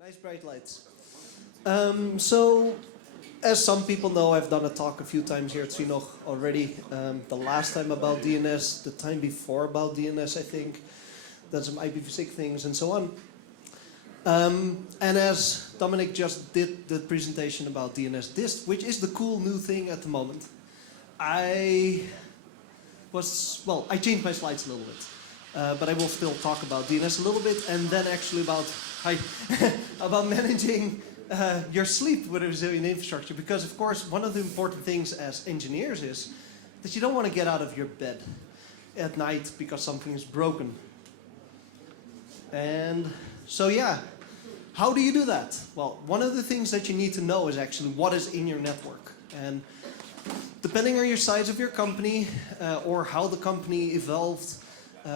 Nice bright lights. So, as some people know, I've done a talk a few times here at SwiNOG already. The last time about DNS, the time before about DNS, I think. Done some IPv6 things and so on. And as Dominic just did the presentation about DNS dist, which is the cool new thing at the moment, I changed my slides a little bit. But I will still talk about DNS a little bit, and then actually about managing your sleep with a resilient infrastructure. Because of course, one of the important things as engineers is that you don't want to get out of your bed at night because something is broken. And so yeah, how do you do that? Well, one of the things that you need to know is actually what is in your network. And depending on your size of your company or how the company evolved,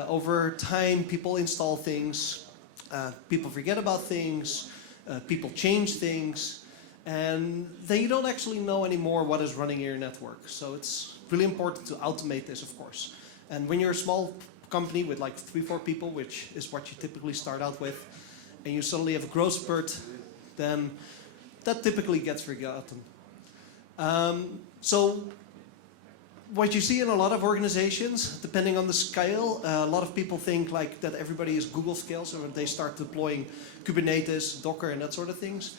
over time, people install things, people forget about things, people change things, and then you don't actually know anymore what is running in your network. So it's really important to automate this, of course. And when you're a small company with like 3-4 people, which is what you typically start out with, and you suddenly have a growth spurt, then that typically gets forgotten. So what you see in a lot of organizations, depending on the scale, a lot of people think like that everybody is Google scale, so when they start deploying Kubernetes, Docker, and that sort of things.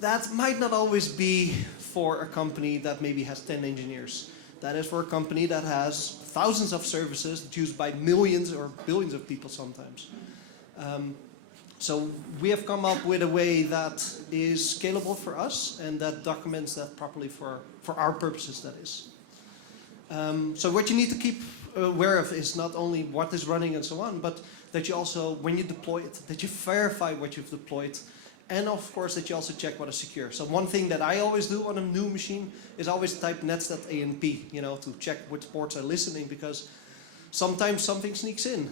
That might not always be for a company that maybe has 10 engineers. That is for a company that has thousands of services used by millions or billions of people sometimes. So we have come up with a way that is scalable for us and that documents that properly for our purposes, that is. So what you need to keep aware of is not only what is running and so on, but that you also, when you deploy it, that you verify what you've deployed, and of course that you also check what is secure. So one thing that I always do on a new machine is always type nets.anp, to check which ports are listening, because sometimes something sneaks in.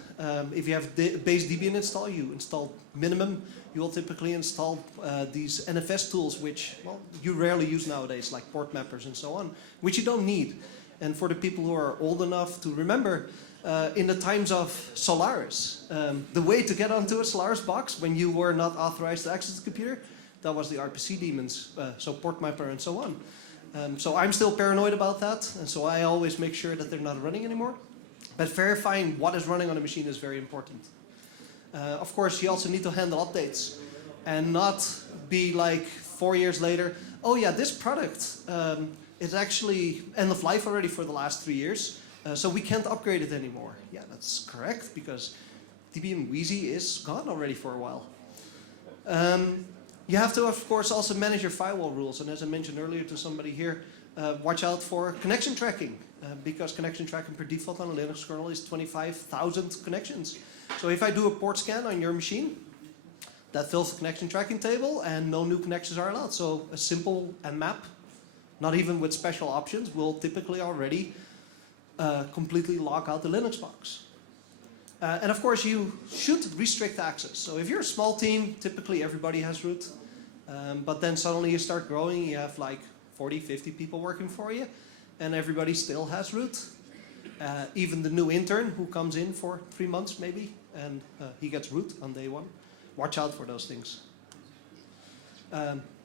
If you have base Debian install, you install minimum. You will typically install these NFS tools, which you rarely use nowadays, like port mappers and so on, which you don't need. And for the people who are old enough to remember, in the times of Solaris, the way to get onto a Solaris box when you were not authorized to access the computer, that was the RPC daemons, so port mapper and so on. So I'm still paranoid about that, and so I always make sure that they're not running anymore. But verifying what is running on a machine is very important. Of course, you also need to handle updates and not be like 4 years later, oh yeah, this product, it's actually end of life already for the last 3 years, so we can't upgrade it anymore. Yeah, that's correct, because Debian Wheezy is gone already for a while. You have to, of course, also manage your firewall rules, and as I mentioned earlier to somebody here, watch out for connection tracking, because connection tracking per default on a Linux kernel is 25,000 connections. So if I do a port scan on your machine, that fills the connection tracking table, and no new connections are allowed. So a simple nmap, not even with special options, will typically already completely lock out the Linux box. And of course, you should restrict access. So if you're a small team, typically everybody has root. But then suddenly you start growing, you have like 40, 50 people working for you, and everybody still has root. Even the new intern who comes in for 3 months maybe, and he gets root on day 1. Watch out for those things.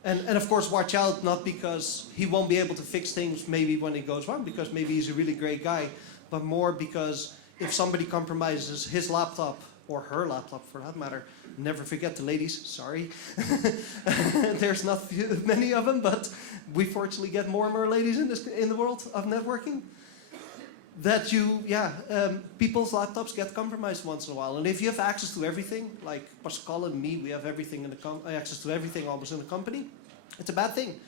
And of course, watch out, not because he won't be able to fix things maybe when it goes wrong, because maybe he's a really great guy, but more because if somebody compromises his laptop, or her laptop for that matter, never forget the ladies, sorry. There's not many of them, but we fortunately get more and more ladies in the world of networking. That people's laptops get compromised once in a while. And if you have access to everything, like Pascal and me, we have everything in the access to everything almost in the company, it's a bad thing.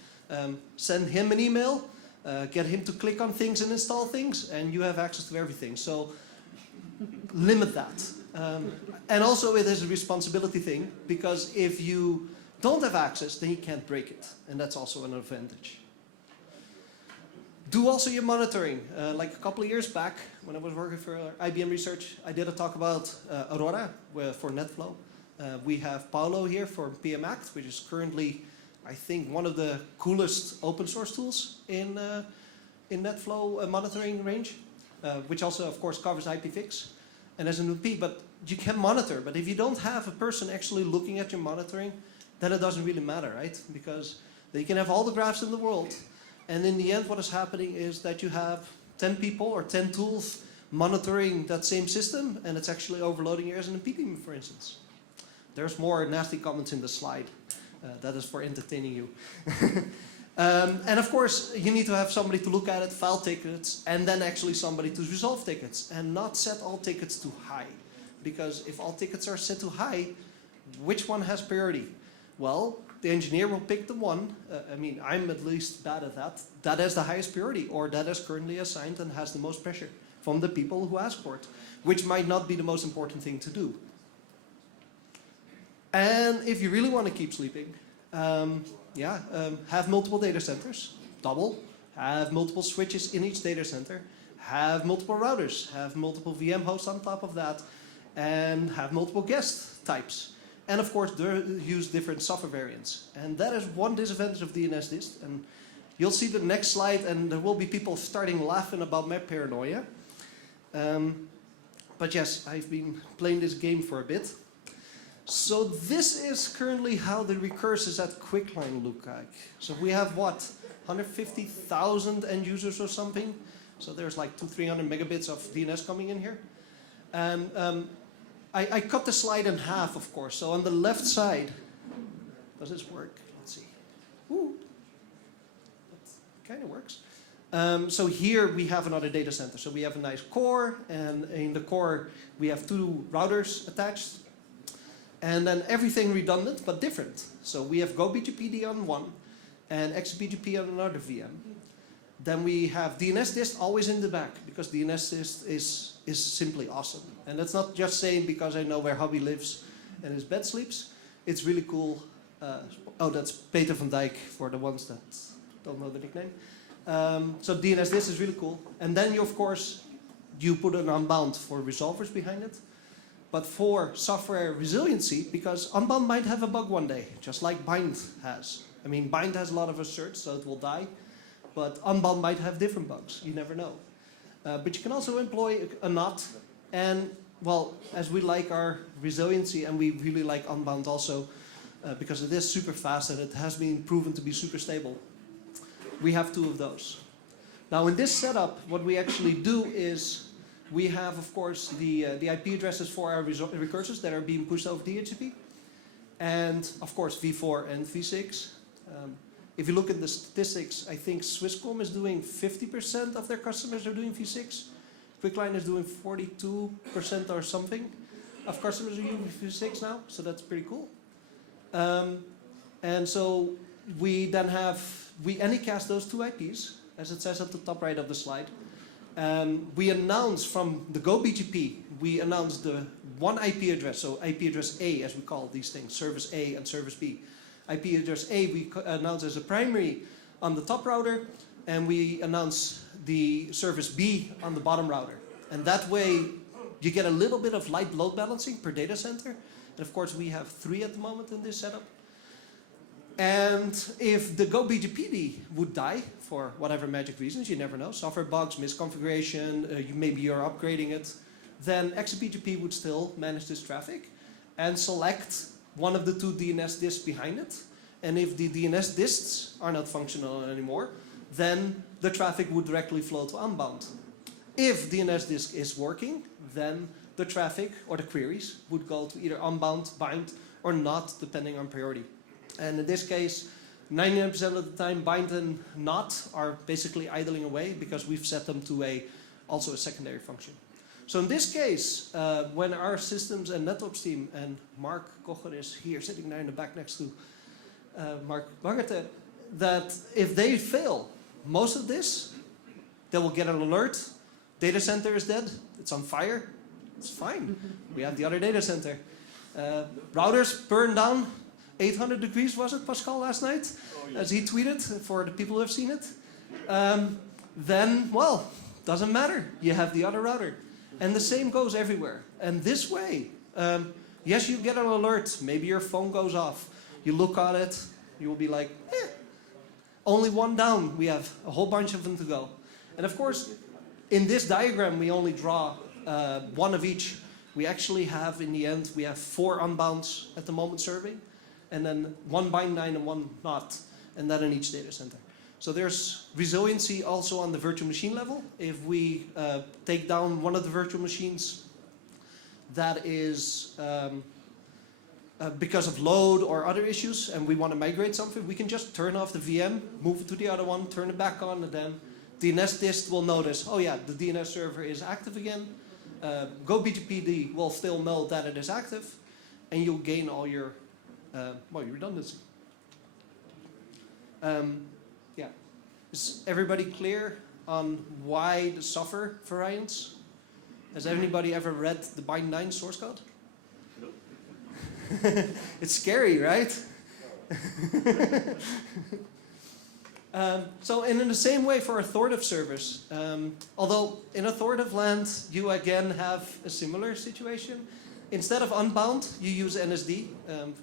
Send him an email, get him to click on things and install things, and you have access to everything. So limit that. And also it is a responsibility thing, because if you don't have access, then you can't break it. And that's also an advantage. Do also your monitoring. Like a couple of years back, when I was working for IBM Research, I did a talk about Aurora for NetFlow. We have Paolo here for PMAct, which is currently, I think, one of the coolest open source tools in NetFlow monitoring range, which also, of course, covers IPv6 and as an UP. But you can monitor. But if you don't have a person actually looking at your monitoring, then it doesn't really matter, right? Because they can have all the graphs in the world, and in the end what is happening is that you have 10 people or 10 tools monitoring that same system, and it's actually overloading errors and impeding, for instance. There's more nasty comments in the slide. That is for entertaining you. And of course, you need to have somebody to look at it, file tickets, and then actually somebody to resolve tickets, and not set all tickets too high. Because if all tickets are set too high, which one has priority? Well, the engineer will pick the one, I mean, I'm at least bad at that, that has the highest priority, or that is currently assigned and has the most pressure from the people who ask for it, which might not be the most important thing to do. And if you really want to keep sleeping, have multiple data centers, double, have multiple switches in each data center, have multiple routers, have multiple VM hosts on top of that, and have multiple guest types. And of course, use different software variants. And that is one disadvantage of DNS dist. And you'll see the next slide, and there will be people starting laughing about my paranoia. But yes, I've been playing this game for a bit. So this is currently how the recursives at Quickline look like. So we have what, 150,000 end users or something. So there's like 200-300 megabits of DNS coming in here. And I cut the slide in half, of course. So on the left side, does this work? Let's see. Ooh, it kind of works. So here we have another data center. So we have a nice core, and in the core we have 2 routers attached. And then everything redundant, but different. So we have GoBGPD on one, and XBGP on another VM. Then we have DNS dist always in the back, because DNS dist is simply awesome. And that's not just saying because I know where hubby lives and his bed sleeps. It's really cool. Oh, that's Peter van Dijk for the ones that don't know the nickname. So DNS dist is really cool. And then you, of course, you put an unbound for resolvers behind it. But for software resiliency, because unbound might have a bug one day, just like bind has. I mean, bind has a lot of asserts, so it will die. But unbound might have different bugs. You never know. But you can also employ a NOT. And, well, as we like our resiliency, and we really like unbound also, because it is super fast and it has been proven to be super stable, we have 2 of those. Now, in this setup, what we actually do is we have, of course, the IP addresses for our recursives that are being pushed over DHCP. And, of course, v4 and v6. If you look at the statistics, I think Swisscom is doing 50% of their customers are doing v6. Quickline is doing 42% or something of customers are using v6 now, so that's pretty cool. And so we then have, we anycast those 2 IPs, as it says at the top right of the slide. We announce from the GoBGP, we announce the one IP address, so IP address A, as we call these things, service A and service B. IP address A we announce as a primary on the top router, and we announce the service B on the bottom router. And that way, you get a little bit of light load balancing per data center. And of course, we have 3 at the moment in this setup. And if the GoBGPD would die, for whatever magic reasons, you never know, software bugs, misconfiguration, maybe you're upgrading it, then XBGP would still manage this traffic and select one of the 2 DNS disks behind it. And if the DNS disks are not functional anymore, then the traffic would directly flow to unbound. If DNS disk is working, then the traffic or the queries would go to either unbound, bind, or not, depending on priority. And in this case, 99% of the time, bind and not are basically idling away because we've set them to also a secondary function. So in this case, when our systems and NetOps team, and Mark Kocher is here sitting there in the back next to Mark Bagerte, that if they fail most of this, they will get an alert. Data center is dead. It's on fire. It's fine. We have the other data center. Routers burned down. 800 degrees was it, Pascal, last night? Oh, yeah. As he tweeted, for the people who have seen it. Then, well, doesn't matter. You have the other router. And the same goes everywhere. And this way, yes, you get an alert. Maybe your phone goes off. You look at it. You will be like, only one down. We have a whole bunch of them to go. And of course, in this diagram, we only draw one of each. We actually have, in the end, we have 4 unbounds at the moment serving. and then one bind9 and one not, and that in each data center. So there's resiliency also on the virtual machine level. If we take down one of the virtual machines that is because of load or other issues, and we want to migrate something, we can just turn off the VM, move it to the other one, turn it back on, and then DNS dist will notice, oh yeah, the DNS server is active again. Go BGPD will still know that it is active, and you'll gain all your your redundancy. Yeah, is everybody clear on why the software variance? Has anybody ever read the bind9 source code? It's scary, right? So in the same way for authoritative servers, although in authoritative land you again have a similar situation. Instead of unbound, you use NSD.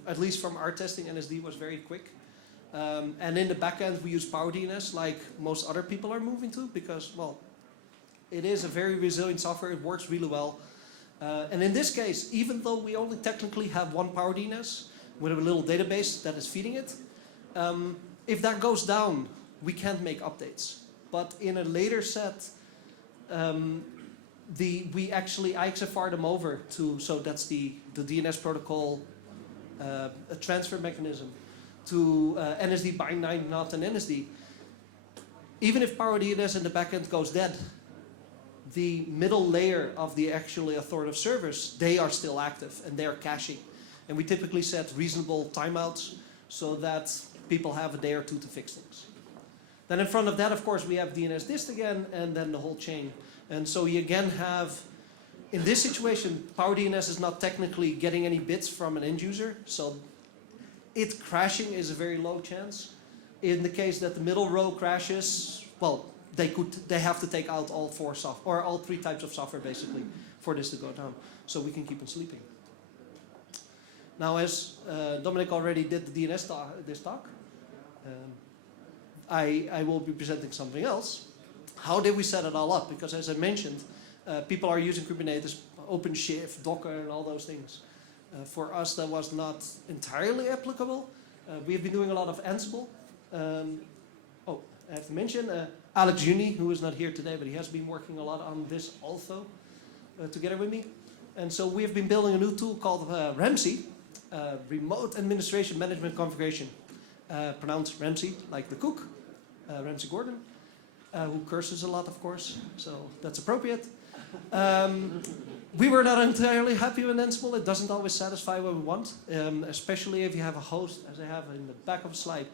At least from our testing, NSD was very quick. And in the backend, we use Power DNS like most other people are moving to because, well, it is a very resilient software. It works really well. And in this case, even though we only technically have one Power DNS with a little database that is feeding it, if that goes down, we can't make updates. But in a later set, we actually IXFR them over to, so that's the DNS protocol, a transfer mechanism to NSD bind9, not an NSD. Even if Power DNS in the backend goes dead, the middle layer of the actually authoritative servers, they are still active and they are caching. And we typically set reasonable timeouts so that people have a day or two to fix things. Then in front of that, of course, we have DNS dist again, and then the whole chain. And so you again have, in this situation, Power DNS is not technically getting any bits from an end user, so it crashing is a very low chance. In the case that the middle row crashes, well, they have to take out all four software, or all three types of software basically, for this to go down, so we can keep on sleeping. Now, as Dominic already did the DNS this talk, I will be presenting something else. How did we set it all up? Because as I mentioned, people are using Kubernetes, OpenShift, Docker, and all those things. For us, that was not entirely applicable. We've been doing a lot of Ansible. I have to mention Alex Juni, who is not here today, but he has been working a lot on this also together with me. And so we have been building a new tool called RAMC, Remote Administration Management Configuration. Pronounced RAMC, like the cook, Ramsey Gordon, who curses a lot, of course, so that's appropriate. We were not entirely happy with Ansible. It doesn't always satisfy what we want, especially if you have a host, as I have in the back of the slide,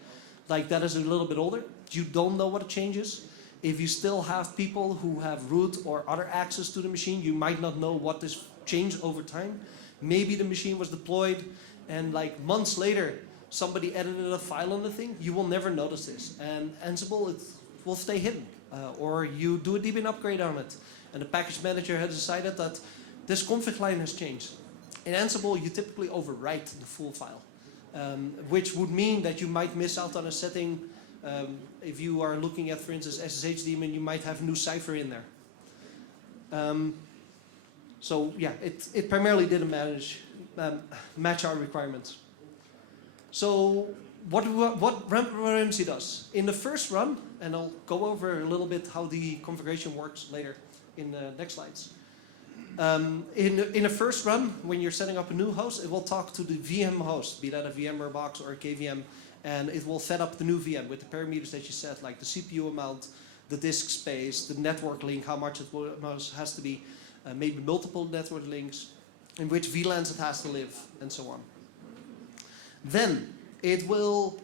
like that is a little bit older. You don't know what it changes. If you still have people who have root or other access to the machine, you might not know what this changed over time. Maybe the machine was deployed and like months later, somebody edited a file on the thing. You will never notice this. And Ansible, it will stay hidden. Or you do a Debian upgrade on it. And the package manager has decided that this config line has changed. In Ansible, you typically overwrite the full file. Which would mean that you might miss out on a setting. If you are looking at, for instance, SSH daemon, you might have a new cipher in there. So yeah, it primarily didn't match our requirements. So what RAMC does? In the first run, and I'll go over a little bit how the configuration works later in the next slides. In a first run, when you're setting up a new host, it will talk to the VM host, be that a VMware box or a KVM, and it will set up the new VM with the parameters that you set, like the CPU amount, the disk space, the network link, how much it has to be, maybe multiple network links, in which VLANs it has to live, and so on. Then it will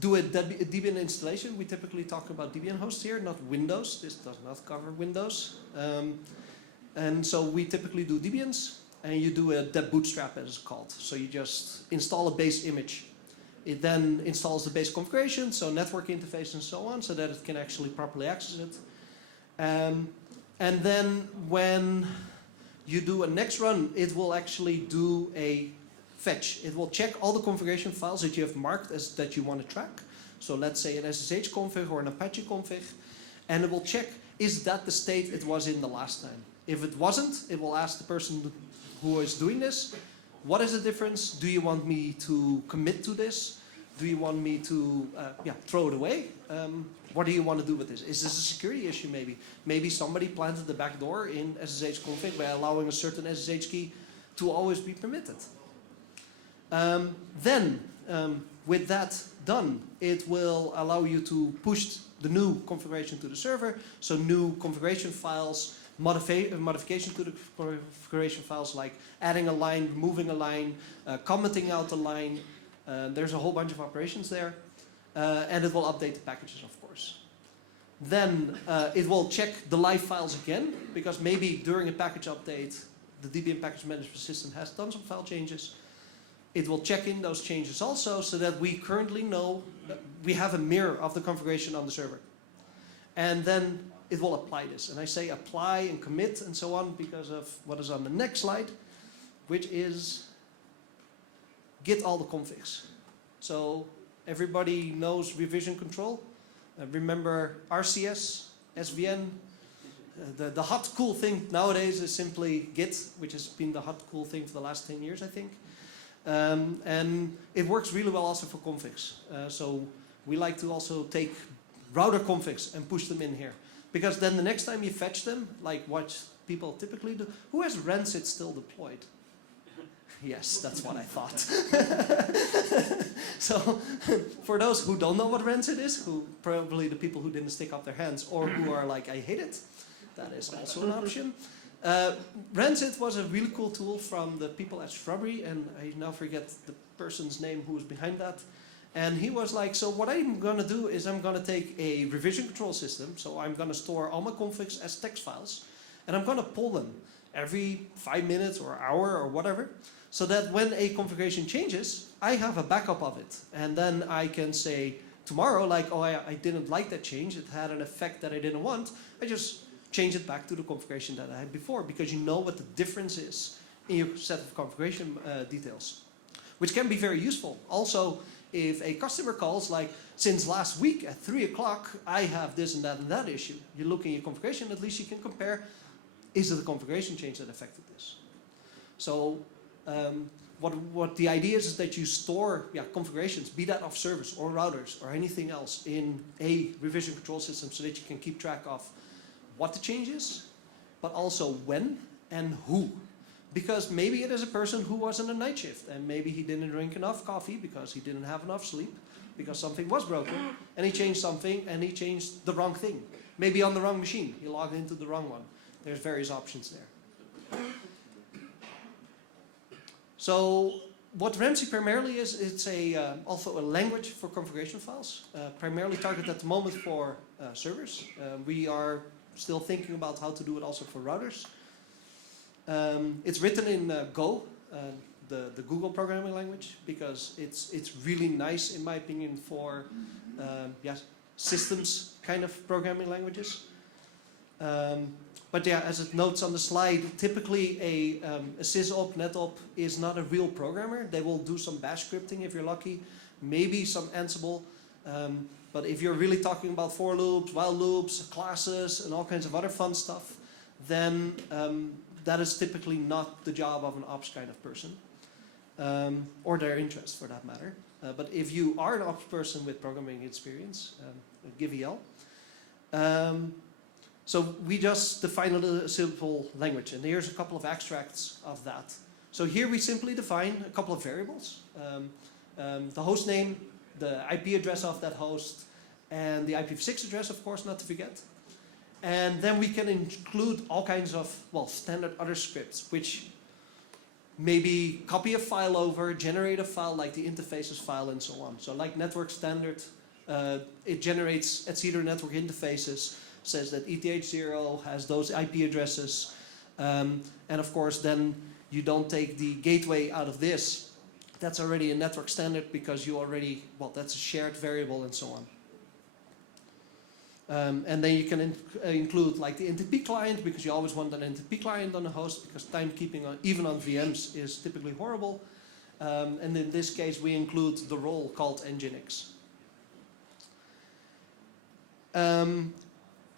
do a Debian installation. We typically talk about Debian hosts here, not Windows. This does not cover Windows. And so we typically do Debians, and you do a deb bootstrap, as it's called. So you just install a base image. It then installs the base configuration, so network interface and so on, so that it can actually properly access it. And then when you do a next run, it will actually do a fetch. It will check all the configuration files that you have marked as that you want to track. So let's say an SSH config or an Apache config. And it will check, is that the state it was in the last time? If it wasn't, it will ask the person who is doing this, what is the difference? Do you want me to commit to this? Do you want me to throw it away? What do you want to do with this? Is this a security issue maybe? Maybe somebody planted the back door in SSH config by allowing a certain SSH key to always be permitted. With that done, it will allow you to push the new configuration to the server. So new configuration files, modification to the configuration files, like adding a line, removing a line, commenting out a line. There's a whole bunch of operations there. And it will update the packages, of course. Then it will check the live files again, because maybe during a package update, the DBM package management system has done some file changes. It will check in those changes also, so that we currently know that we have a mirror of the configuration on the server. And then it will apply this. And I say apply and commit and so on because of what is on the next slide, which is get all the configs. So everybody knows revision control. Remember RCS, SVN. The hot cool thing nowadays is simply Git, which has been the hot cool thing for the last 10 years, I think. And it works really well also for configs. So we like to also take router configs and push them in here. Because then the next time you fetch them, like what people typically do, who has rancid still deployed? Yes, that's what I thought. So, for those who don't know what rancid is, who probably the people who didn't stick up their hands, or who are like, I hate it, that is also an option. Rancid was a really cool tool from the people at Shrubbery, and I now forget the person's name who was behind that. And he was like, so what I'm going to do is I'm going to take a revision control system, so I'm going to store all my configs as text files, and I'm going to pull them every 5 minutes or hour or whatever, so that when a configuration changes, I have a backup of it. And then I can say tomorrow, like, oh, I didn't like that change, it had an effect that I didn't want, I just change it back to the configuration that I had before, because you know what the difference is in your set of configuration details, which can be very useful. Also, if a customer calls, like, since last week at 3 o'clock, I have this and that issue. You look in your configuration, at least you can compare, is it a configuration change that affected this? So what the idea is that you store configurations, be that of servers or routers or anything else, in a revision control system, so that you can keep track of what the change is, but also when and who. Because maybe it is a person who was on a night shift, and maybe he didn't drink enough coffee because he didn't have enough sleep, because something was broken, and he changed something, and he changed the wrong thing. Maybe on the wrong machine, he logged into the wrong one. There's various options there. So what RAMC primarily is, it's also a language for configuration files, primarily targeted at the moment for servers. We are still thinking about how to do it also for routers. It's written in Go, the Google programming language, because it's really nice, in my opinion, for systems kind of programming languages. But yeah, as it notes on the slide, typically a sysop, netop is not a real programmer. They will do some bash scripting if you're lucky, maybe some Ansible. But if you're really talking about for loops, while loops, classes, and all kinds of other fun stuff, then that is typically not the job of an ops kind of person, or their interest for that matter. But if you are an ops person with programming experience, give EL. So we just define a simple language, and here's a couple of extracts of that. So here we simply define a couple of variables. The host name, the IP address of that host, and the IPv6 address, of course, not to forget. And then we can include all kinds of, well, standard other scripts, which maybe copy a file over, generate a file like the interfaces file, and so on. So like network standard, it generates etc network interfaces, says that ETH0 has those IP addresses. And of course, then you don't take the gateway out of this. That's already a network standard because you already, well, that's a shared variable and so on. And then you can include like the NTP client, because you always want an NTP client on the host, because timekeeping even on VMs is typically horrible. And in this case, we include the role called Nginx.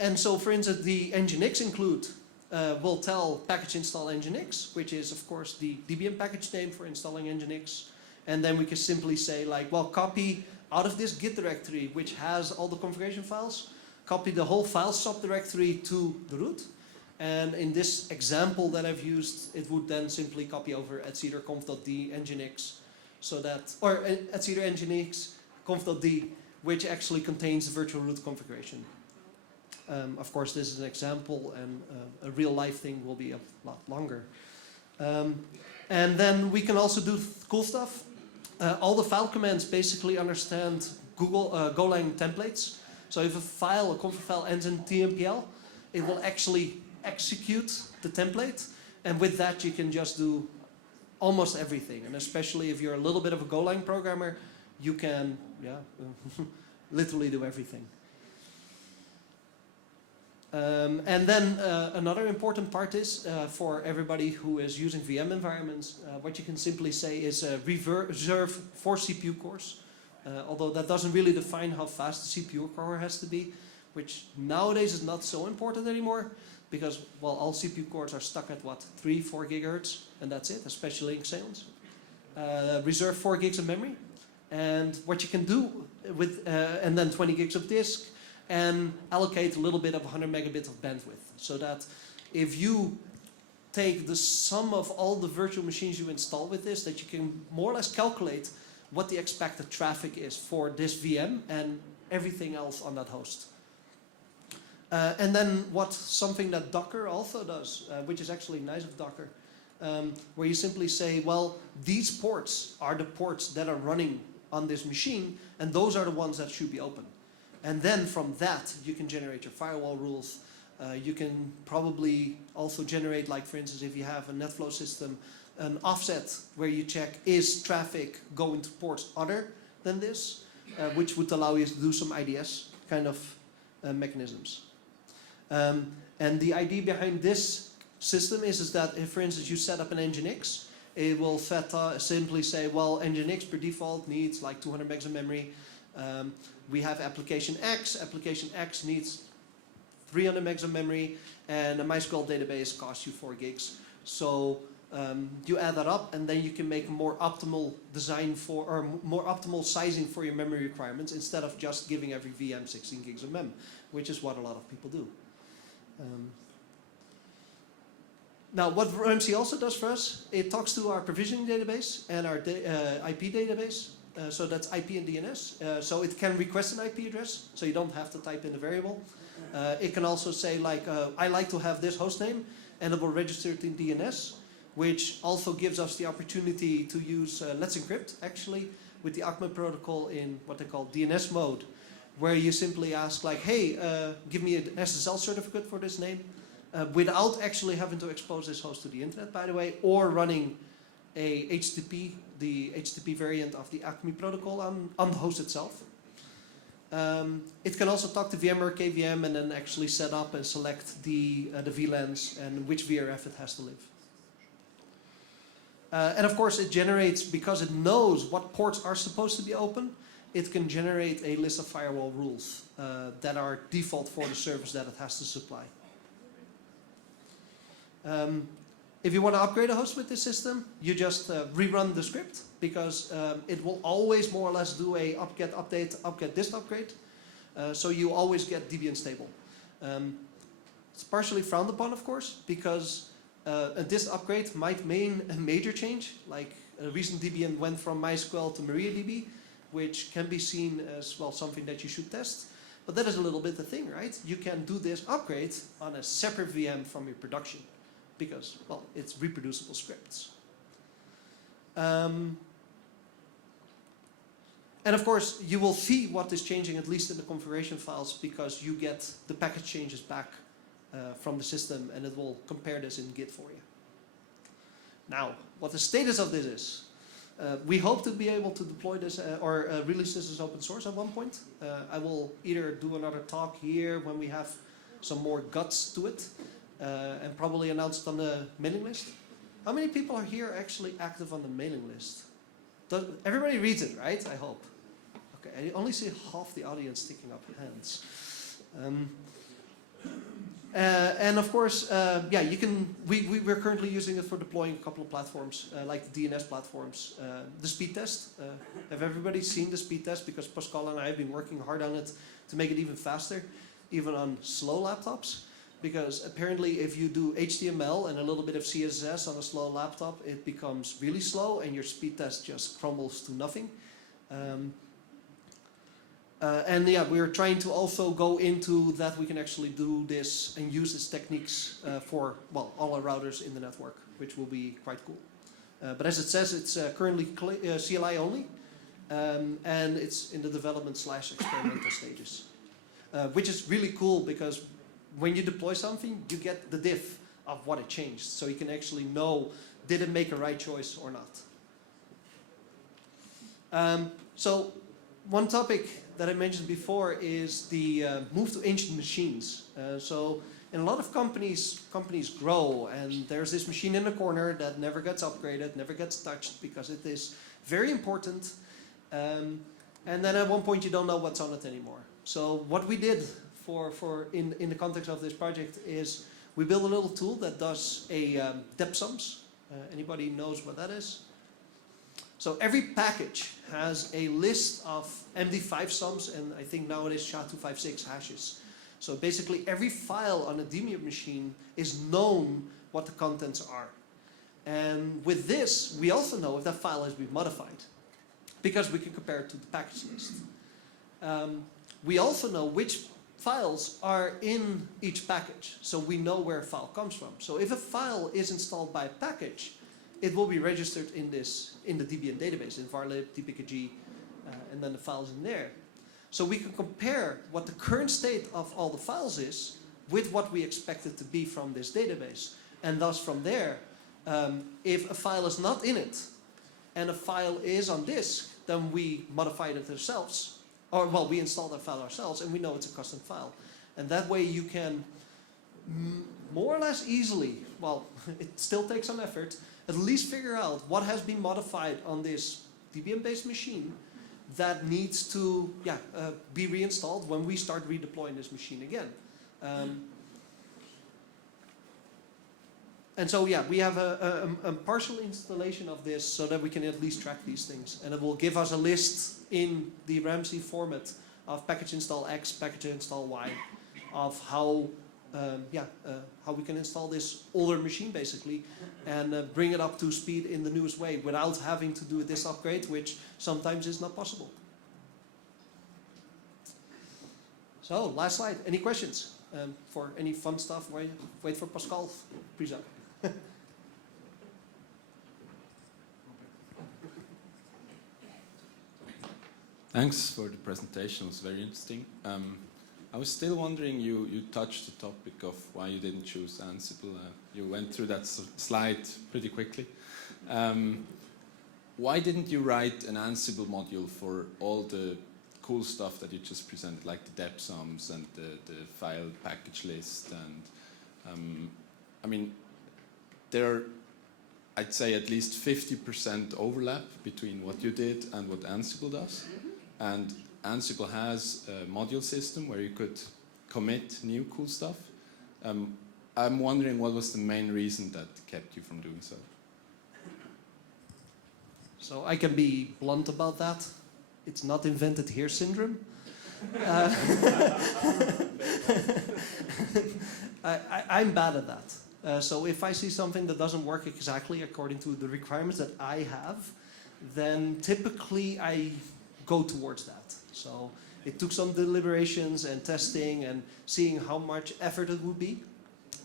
And so, for instance, the Nginx include will tell package install nginx, which is of course the Debian package name for installing nginx. And then we can simply say like, well, copy out of this Git directory, which has all the configuration files, copy the whole file subdirectory to the root. And in this example that I've used, it would then simply copy over etcd nginx, so that, or etcd nginx conf.d, which actually contains the virtual root configuration. Of course, this is an example, and a real life thing will be a lot longer. And then we can also do cool stuff. All the file commands basically understand Golang templates. So if a file, a config file ends in tmpl, it will actually execute the template. And with that, you can just do almost everything. And especially if you're a little bit of a Golang programmer, you can, literally do everything. And then another important part is for everybody who is using VM environments, what you can simply say is reserve 4 CPU cores. Although that doesn't really define how fast the CPU core has to be, which nowadays is not so important anymore, because, well, all CPU cores are stuck at what, 3-4 gigahertz, and that's it, especially in Xeons. Reserve 4 gigs of memory, and what you can do with, and then 20 gigs of disk, and allocate a little bit of 100 megabits of bandwidth, so that if you take the sum of all the virtual machines you install with this, that you can more or less calculate what the expected traffic is for this VM and everything else on that host. And then something that Docker also does, which is actually nice of Docker, where you simply say, well, these ports are the ports that are running on this machine, and those are the ones that should be open. And then from that, you can generate your firewall rules. You can probably also generate, like for instance, if you have a NetFlow system, an offset where you check, is traffic going to ports other than this, which would allow you to do some IDS kind of mechanisms. And the idea behind this system is that if, for instance, you set up an nginx, it will simply say, well, nginx per default needs like 200 megs of memory. We have application X needs 300 megs of memory, and a MySQL database costs you 4 gigs. So you add that up, and then you can make a more optimal design for, or more optimal sizing for your memory requirements, instead of just giving every VM 16 gigs of mem, which is what a lot of people do. Now, what RAMC also does for us, it talks to our provisioning database and our IP database. So that's IP and DNS. So it can request an IP address, so you don't have to type in the variable. It can also say like, I like to have this host name, and it will register it in DNS, which also gives us the opportunity to use Let's Encrypt, actually, with the ACME protocol in what they call DNS mode, where you simply ask like, hey, give me an SSL certificate for this name, without actually having to expose this host to the internet, by the way, or running a HTTP, the HTTP variant of the ACME protocol on the host itself. It can also talk to VMware KVM and then actually set up and select the VLANs and which VRF it has to live. And of course it generates, because it knows what ports are supposed to be open, it can generate a list of firewall rules that are default for the service that it has to supply. If you want to upgrade a host with this system, you just rerun the script, because it will always more or less do a upget update, upget dist upgrade. So you always get Debian stable. It's partially frowned upon, of course, because a dist upgrade might mean a major change. Like a recent Debian went from MySQL to MariaDB, which can be seen as, well, something that you should test. But that is a little bit the thing, right? You can do this upgrade on a separate VM from your production, because, well, it's reproducible scripts. And of course, you will see what is changing, at least in the configuration files, because you get the package changes back from the system, and it will compare this in Git for you. Now, what the status of this is. We hope to be able to deploy this or release this as open source at one point. I will either do another talk here when we have some more guts to it, and probably announce it on the mailing list. How many people are here actually active on the mailing list? Everybody reads it, right? I hope. Okay, I only see half the audience sticking up hands. And of course, yeah, you can. We're currently using it for deploying a couple of platforms, like the DNS platforms. The speed test. Have everybody seen the speed test? Because Pascal and I have been working hard on it to make it even faster, even on slow laptops. Because apparently, if you do HTML and a little bit of CSS on a slow laptop, it becomes really slow, and your speed test just crumbles to nothing. And yeah, we're trying to also go into that we can actually do this and use these techniques for, well, all our routers in the network, which will be quite cool. But as it says, it's currently CLI only, and it's in the development/experimental stages, which is really cool because when you deploy something, you get the diff of what it changed, so you can actually know, did it make a right choice or not? So one topic that I mentioned before is the move to ancient machines. So in a lot of companies grow, and there's this machine in the corner that never gets upgraded, never gets touched because it is very important. And then at one point you don't know what's on it anymore. So what we did in the context of this project is we built a little tool that does a depth sums. Anybody knows what that is? So every package has a list of MD5 sums, and I think nowadays SHA-256 hashes. So basically every file on a Debian machine is known what the contents are. And with this, we also know if that file has been modified, because we can compare it to the package list. We also know which files are in each package, so we know where a file comes from. So if a file is installed by a package, it will be registered in the Debian database, in varlib, dpkg, and then the files in there. So we can compare what the current state of all the files is with what we expect it to be from this database. And thus from there, if a file is not in it, and a file is on disk, then we modified it ourselves. Or, well, we installed that file ourselves, and we know it's a custom file. And that way you can more or less easily, well, it still takes some effort, at least figure out what has been modified on this Debian-based machine that needs to be reinstalled when we start redeploying this machine again. And so yeah, we have a partial installation of this so that we can at least track these things. And it will give us a list in the RAMC format of package install X, package install Y, of how we can install this older machine basically and bring it up to speed in the newest way without having to do this upgrade, which sometimes is not possible. So last slide, any questions for any fun stuff? Wait for Pascal, present. Thanks for the presentation, it was very interesting. I was still wondering, you touched the topic of why you didn't choose Ansible. You went through that slide pretty quickly. Why didn't you write an Ansible module for all the cool stuff that you just presented, like the depth sums and the file package list? And I mean, there are, I'd say, at least 50% overlap between what you did and what Ansible does. And Ansible has a module system where you could commit new cool stuff. I'm wondering what was the main reason that kept you from doing so? So I can be blunt about that. It's not invented here syndrome. I'm bad at that. So if I see something that doesn't work exactly according to the requirements that I have, then typically I go towards that. So it took some deliberations and testing and seeing how much effort it would be.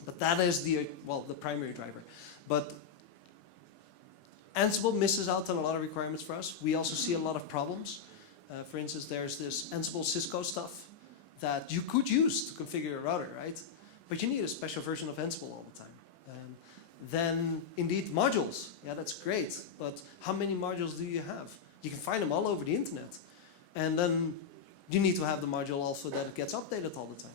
But that is the primary driver. But Ansible misses out on a lot of requirements for us. We also see a lot of problems. For instance, there's this Ansible Cisco stuff that you could use to configure your router, right? But you need a special version of Ansible all the time. Then, indeed, modules. Yeah, that's great. But how many modules do you have? You can find them all over the internet. And then you need to have the module also that it gets updated all the time.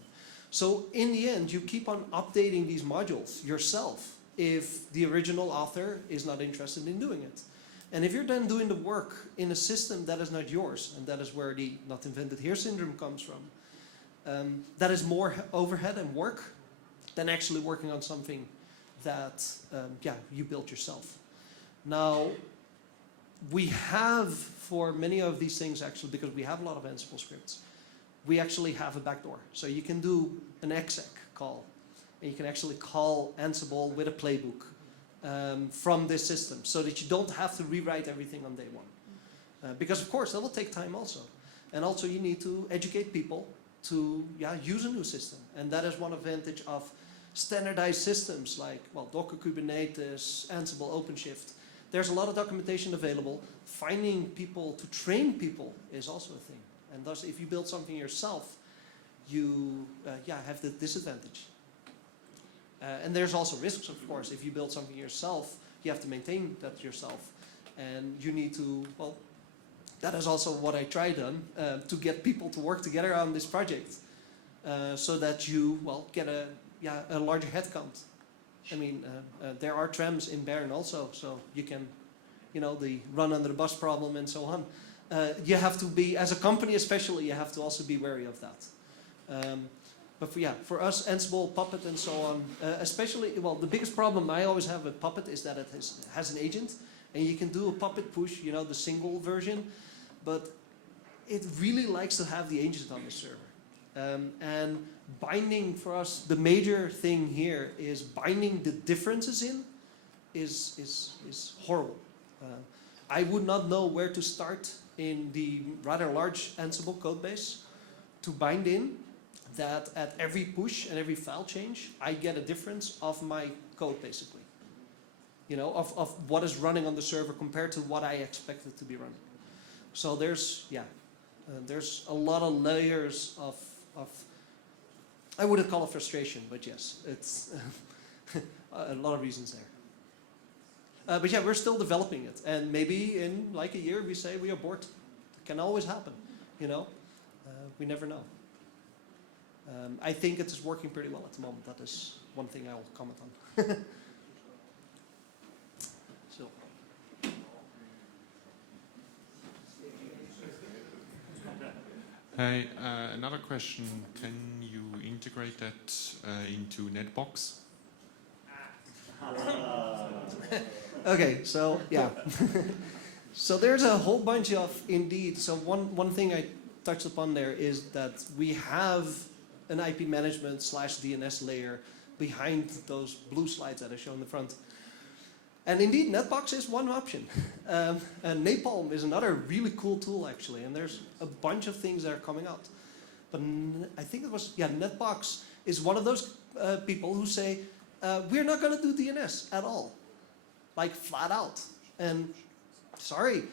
So in the end, you keep on updating these modules yourself if the original author is not interested in doing it. And if you're then doing the work in a system that is not yours, and that is where the not invented here syndrome comes from, that is more overhead and work. than actually working on something that you built yourself. Now, we have for many of these things actually, because we have a lot of Ansible scripts, we actually have a backdoor. So you can do an exec call, and you can actually call Ansible with a playbook from this system, so that you don't have to rewrite everything on day one. Because of course that will take time also. And also you need to educate people to use a new system. And that is one advantage of standardized systems like, well, Docker, Kubernetes, Ansible, OpenShift. There's a lot of documentation available. Finding people to train people is also a thing. And thus, if you build something yourself, you have the disadvantage. And there's also risks, of course. If you build something yourself, you have to maintain that yourself. And you need to, well, that is also what I tried on, to get people to work together on this project. So that you, well, get a larger headcount. I mean, there are trams in Bern also, so you can, the run under the bus problem and so on. You have to be, as a company especially, you have to also be wary of that. But for us, Ansible, Puppet, and so on, especially, well, the biggest problem I always have with Puppet is that it has an agent, and you can do a Puppet push, the single version, but it really likes to have the agent on the server. And binding for us, the major thing here is binding the differences in is horrible. I would not know where to start in the rather large Ansible codebase to bind in that at every push and every file change, I get a difference of my code basically. Of what is running on the server compared to what I expected to be running. So there's a lot of layers of I wouldn't call it frustration, but yes, it's a lot of reasons there. But we're still developing it, and maybe in like a year we say we are bored. It can always happen, we never know. I think it is working pretty well at the moment. That is one thing I will comment on. So. Hey, another question. Can you integrate that into Netbox? Okay, so so there's a whole bunch of, indeed, so one thing I touched upon there is that we have an IP management / DNS layer behind those blue slides that I show in the front. And indeed, Netbox is one option. And Napalm is another really cool tool, actually. And there's a bunch of things that are coming out. But I think it was, Netbox is one of those people who say, we're not going to do DNS at all. Like, flat out. And, sorry,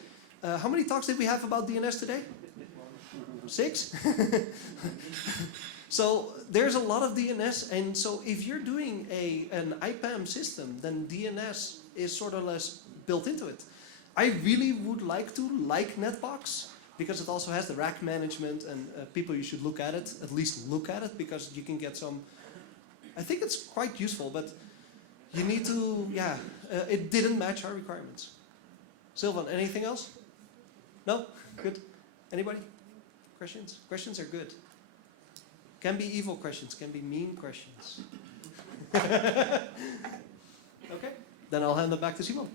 how many talks did we have about DNS today? 6? So there's a lot of DNS, and so if you're doing an IPAM system, then DNS is sort of less built into it. I really would like to like Netbox, because it also has the rack management, and people, you should look at it, at least look at it, because you can get some, I think it's quite useful, but you need to, it didn't match our requirements. Sylvan, anything else? No? Good. Anybody? Questions? Questions are good. Can be evil questions, can be mean questions. Okay, then I'll hand it back to Simon.